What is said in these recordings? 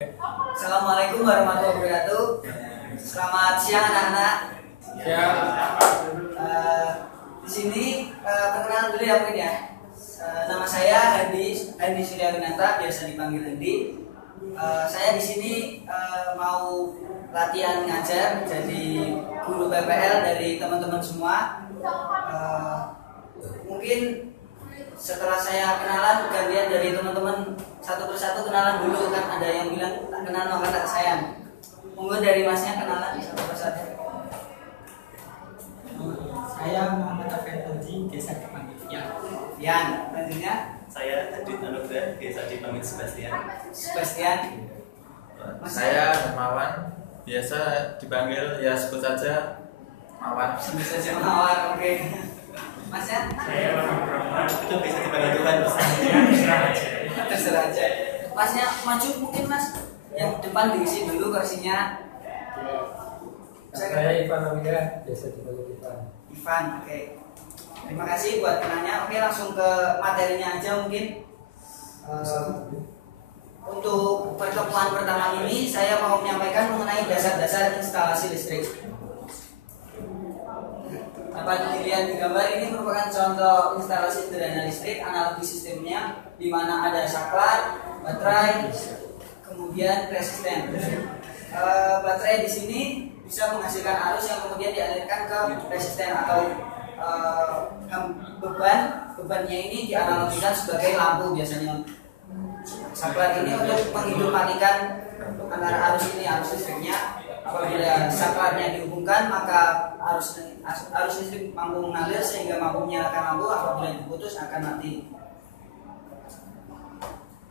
Assalamualaikum warahmatullahi wabarakatuh. Selamat siang anak-anak. Ya. Di sini perkenalan dulu ya mungkin ya. Nama saya Handi Suryawinata, biasa dipanggil Handi. Saya di sini mau latihan ngajar jadi guru PPL dari teman-teman semua. Mungkin setelah saya kenalan, gantian dari teman-teman satu persatu kenalan dulu, kan ada yang bilang tak kenal maka tak sayang. Monggo dari masnya kenalan satu persatu. Saya Muhammad Afentoji, biasa dipanggil Fian. Fian, selanjutnya Saya Adit Anugrah, biasa dipanggil Sebastian. Sebastian. Saya Hermawan, biasa dipanggil ya sebut saja Mawar. Sebut saja Mawar, oke. Masnya? Saya Rahman. Itu bisa dipanggil Tuhan. Terserah aja. Masnya maju mungkin mas, yang depan diisi dulu kursinya. Saya Ivan Amirah, biasa dipanggil Ivan. Ivan, oke. Terima kasih buat kenanya. Oke, langsung ke materinya aja mungkin. Untuk pertemuan pertama ini saya mau menyampaikan mengenai dasar-dasar instalasi listrik. Dapat dilihat di gambar ini merupakan contoh instalasi sederhana listrik, analogi sistemnya di mana ada saklar, baterai, kemudian resisten. Baterai di sini bisa menghasilkan arus yang kemudian dialirkan ke resisten atau bebannya ini dianalogikan sebagai lampu biasanya. Saklar ini untuk menghidup matikan antara arus listriknya. Apabila saklarnya dihubungkan maka arus listrik mampu mengalir sehingga mampu menyalakan lampu. Apabila diputus akan mati.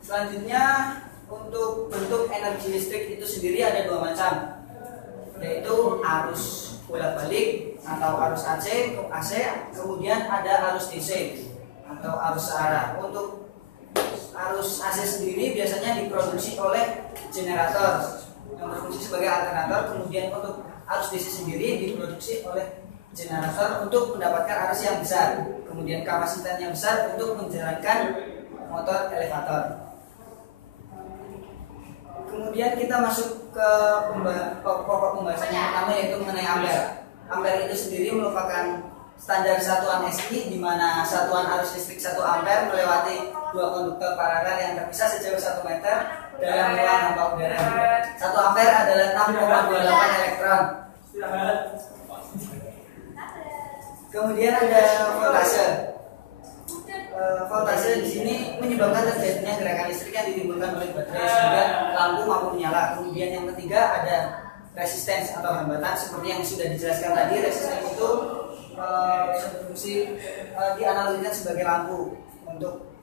Selanjutnya untuk bentuk energi listrik itu sendiri ada dua macam, yaitu arus bolak-balik atau arus AC, kemudian ada arus DC atau arus searah. Untuk arus AC sendiri biasanya diproduksi oleh generator yang berfungsi sebagai alternator, kemudian untuk arus DC sendiri diproduksi oleh generator untuk mendapatkan arus yang besar, kemudian kapasitasnya besar untuk menjalankan motor elevator. Kemudian kita masuk ke pokok pembahasan yang pertama, yaitu mengenai ampere. Ampere itu sendiri merupakan standar satuan SI di mana satuan arus listrik 1 ampere melewati dua konduktor paralel yang terpisah sejauh 1 meter dalam ruang hampa udara. 1 ampere adalah 6,28 elektron. Kemudian ada voltase. Voltase di sini menyebabkan terjadinya gerakan listrik yang ditimbulkan oleh baterai sehingga lampu mampu menyala. Kemudian yang ketiga ada resistance atau hambatan, seperti yang sudah dijelaskan tadi. Resistance itu bisa berfungsi dianalogikan sebagai lampu untuk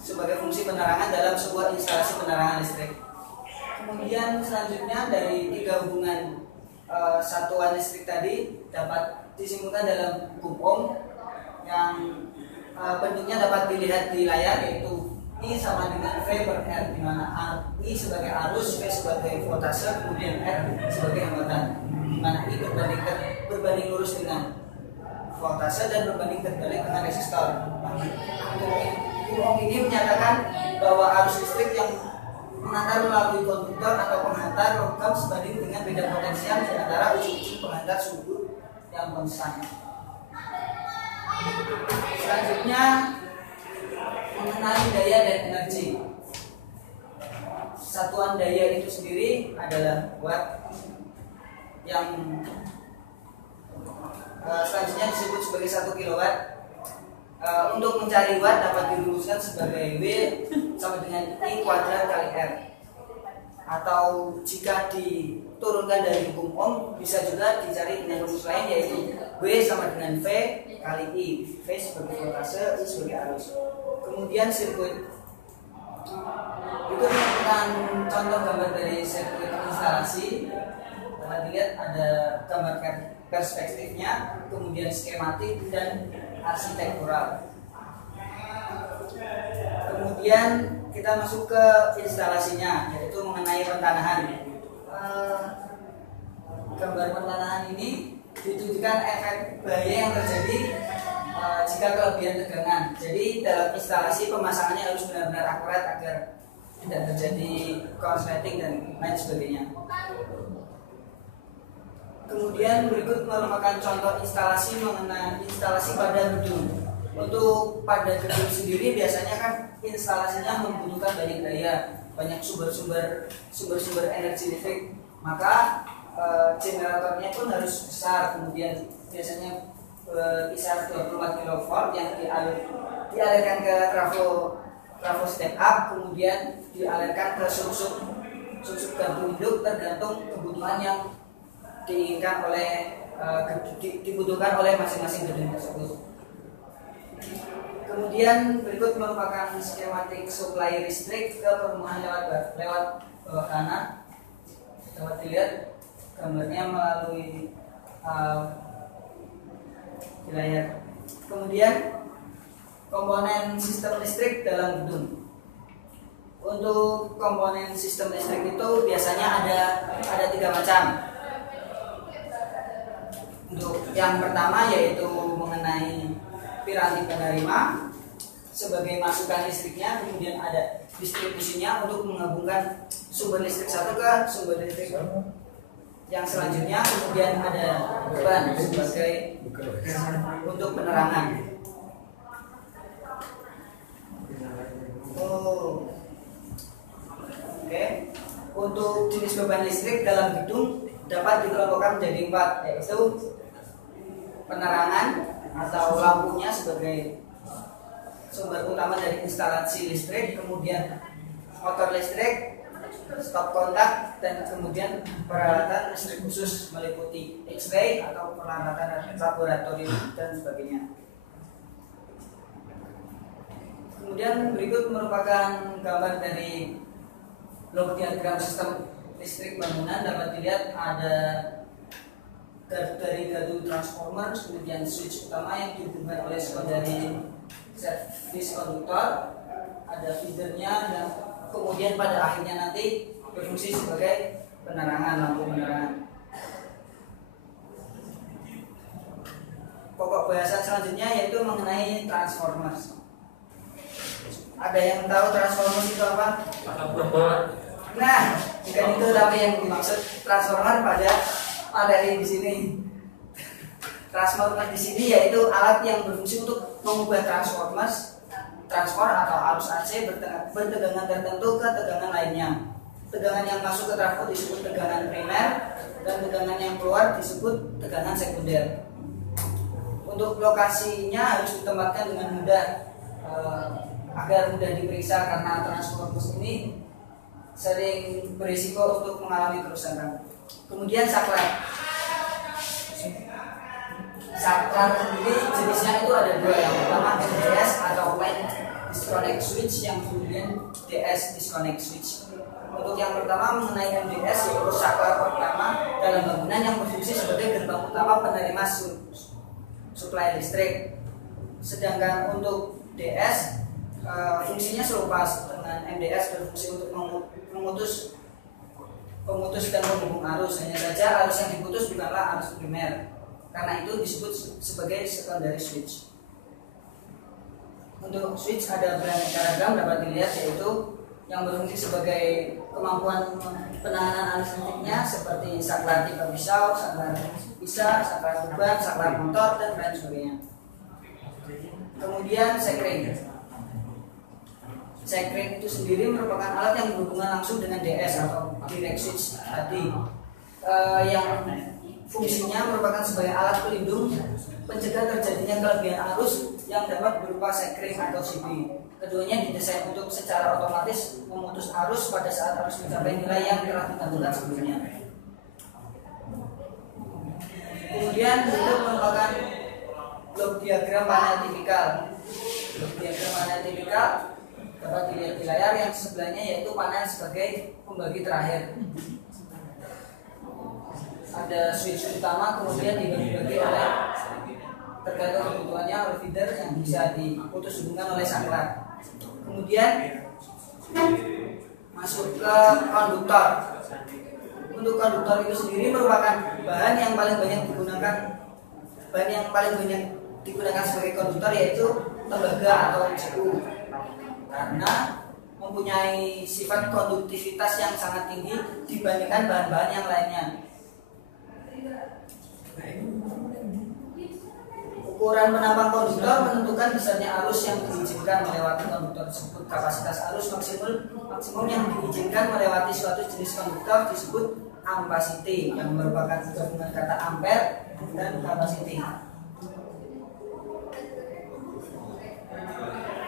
sebagai fungsi penerangan dalam sebuah instalasi penerangan listrik. Kemudian selanjutnya dari 3 hubungan satuan listrik tadi dapat disimpulkan dalam hukum Ohm yang bentuknya dapat dilihat di layar, yaitu I sama dengan V per R, di mana I sebagai arus, V sebagai voltase, kemudian R sebagai hambatan, di mana I berbanding lurus dengan voltase dan berbanding terbalik dengan resistor. Hukum Ohm ini menyatakan bahwa arus listrik yang mengantar melalui konduktor atau penghantar logam sebanding dengan beda potensial di antara ujung-ujung penghantar sumbu yang konstan. Selanjutnya mengenai daya dan energi. Satuan daya itu sendiri adalah watt, yang selanjutnya disebut sebagai 1 kilowatt. Untuk mencari watt dapat dirumuskan sebagai W sama dengan I kuadrat kali R, atau jika diturunkan dari hukum Ohm bisa juga dicari dengan rumus lain, yaitu W sama dengan V kali I. V sebagai voltase, I sebagai arus. Kemudian sirkuit itu merupakan contoh gambar dari sirkuit instalasi. Dapat dilihat ada gambar perspektifnya, kemudian skematik dan arsitektural. Kemudian kita masuk ke instalasinya, yaitu mengenai pentanahan. Gambar pentanahan ini ditujukan efek bahaya yang terjadi jika kelebihan tegangan. Jadi dalam instalasi pemasangannya harus benar-benar akurat agar tidak terjadi korsleting dan lain sebagainya. Kemudian berikut merupakan contoh instalasi mengenai instalasi pada gedung. Untuk pada gedung sendiri biasanya kan instalasinya membutuhkan banyak daya, banyak sumber-sumber energi listrik. Maka generatornya pun harus besar. Kemudian biasanya berkisar 24 kV yang dialirkan ke trafo step up, kemudian dialirkan ke sub gantung induk tergantung kebutuhan yang dibutuhkan oleh masing-masing gedung tersebut. Kemudian berikut merupakan skematik supply listrik ke perumahan lewat bawah kanan. Dapat dilihat gambarnya melalui di layar. Kemudian komponen sistem listrik dalam gedung. Untuk komponen sistem listrik itu biasanya ada 3 macam. Untuk yang pertama yaitu mengenai piranti penerima sebagai masukan listriknya, kemudian ada distribusinya untuk menghubungkan sumber listrik satu ke sumber listrik yang selanjutnya, kemudian ada ban sebagai untuk penerangan. Oke. Untuk jenis beban listrik dalam gedung dapat dikelompokkan menjadi 4, yaitu penerangan atau lampunya sebagai sumber utama dari instalasi listrik, kemudian motor listrik, stop kontak, dan kemudian peralatan listrik khusus meliputi X-ray atau peralatan laboratorium dan sebagainya. Kemudian berikut merupakan gambar dari blok diagram sistem listrik bangunan. Dapat dilihat ada dari gardu transformer, kemudian switch utama yang dihubungkan oleh sekondari service konduktor, ada feedernya, dan kemudian pada akhirnya nanti berfungsi sebagai penerangan, lampu penerangan. Pokok bahasan selanjutnya yaitu mengenai transformer. Ada yang tahu transformer itu apa? Nah, bukan itu, tapi yang dimaksud transformer pada materi di sini. Transformer di sini yaitu alat yang berfungsi untuk mengubah transfor atau arus AC bertegangan tertentu ke tegangan lainnya. Tegangan yang masuk ke trafo disebut tegangan primer, dan tegangan yang keluar disebut tegangan sekunder. Untuk lokasinya harus ditempatkan dengan mudah agar mudah diperiksa, karena transformer ini sering berisiko untuk mengalami kerusakan. Kemudian saklar. Saklar sendiri jenisnya itu ada 2. Yang pertama MDS atau Line Disconnect Switch, yang kemudian DS Disconnect Switch. Untuk yang pertama mengenai MDS yaitu saklar pertama dalam bangunan yang berfungsi sebagai gerbang utama penerima suplai listrik. Sedangkan untuk DS fungsinya serupa dengan MDS, berfungsi untuk pemutus dan penghubung arus. Hanya saja arus yang diputus bukanlah arus primer, karena itu disebut sebagai secondary switch. Untuk switch ada beraneka ragam, dapat dilihat yaitu yang berfungsi sebagai kemampuan penahanan arus listriknya seperti saklar tipe pisau, saklar beban, saklar motor, dan lain sebagainya. Kemudian sekring. Sekring itu sendiri merupakan alat yang berhubungan langsung dengan DS atau direct switch tadi, yang fungsinya merupakan sebagai alat pelindung pencegah terjadinya kelebihan arus yang dapat berupa sekring atau CB. Keduanya didesain untuk secara otomatis memutus arus pada saat arus mencapai nilai yang telah ditentukan sebelumnya. Kemudian berikut merupakan blok diagram panel tipikal. Blok diagram panel tipikal dapat dilihat di layar, yang sebelahnya yaitu panel sebagai pembagi terakhir. Ada switch utama, kemudian dibagi-bagi oleh tergantung kebutuhannya oleh feeder yang bisa diputus hubungan oleh saklar. Kemudian masuk ke konduktor. Untuk konduktor itu sendiri merupakan bahan yang paling banyak digunakan sebagai konduktor, yaitu tembaga atau CU, karena mempunyai sifat konduktivitas yang sangat tinggi dibandingkan bahan-bahan yang lainnya. Ukuran penampang konduktor menentukan besarnya arus yang diizinkan melewati konduktor tersebut. Kapasitas arus maksimum yang diizinkan melewati suatu jenis konduktor disebut ampasiti, yang merupakan gabungan kata ampere dan kapasiti.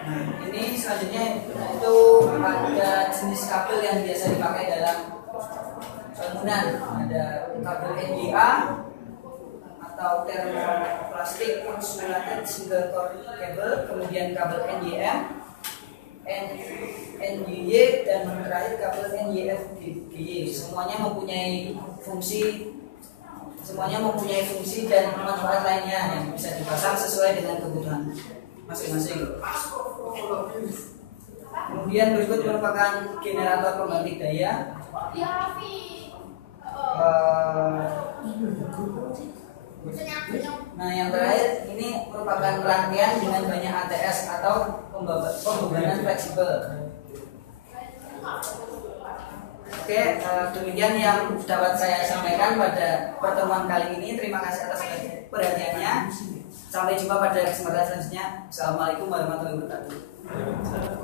Nah, ini selanjutnya itu ada jenis kabel yang biasa dipakai dalam bangunan. Ada kabel NGA atau thermoplastic insulated single core cable, kemudian kabel NYM, NYY, dan terakhir kabel NYFGY. Semuanya mempunyai fungsi dan manfaat lainnya yang bisa dipasang sesuai dengan kebutuhan masing-masing. Kemudian berikut merupakan generator pembangkit daya. Nah, yang terakhir ini merupakan rangkaian dengan banyak ATS atau pembebanan fleksibel. Oke, demikian yang dapat saya sampaikan pada pertemuan kali ini. Terima kasih atas perhatiannya. Sampai jumpa pada kesempatan selanjutnya. Assalamualaikum warahmatullahi wabarakatuh.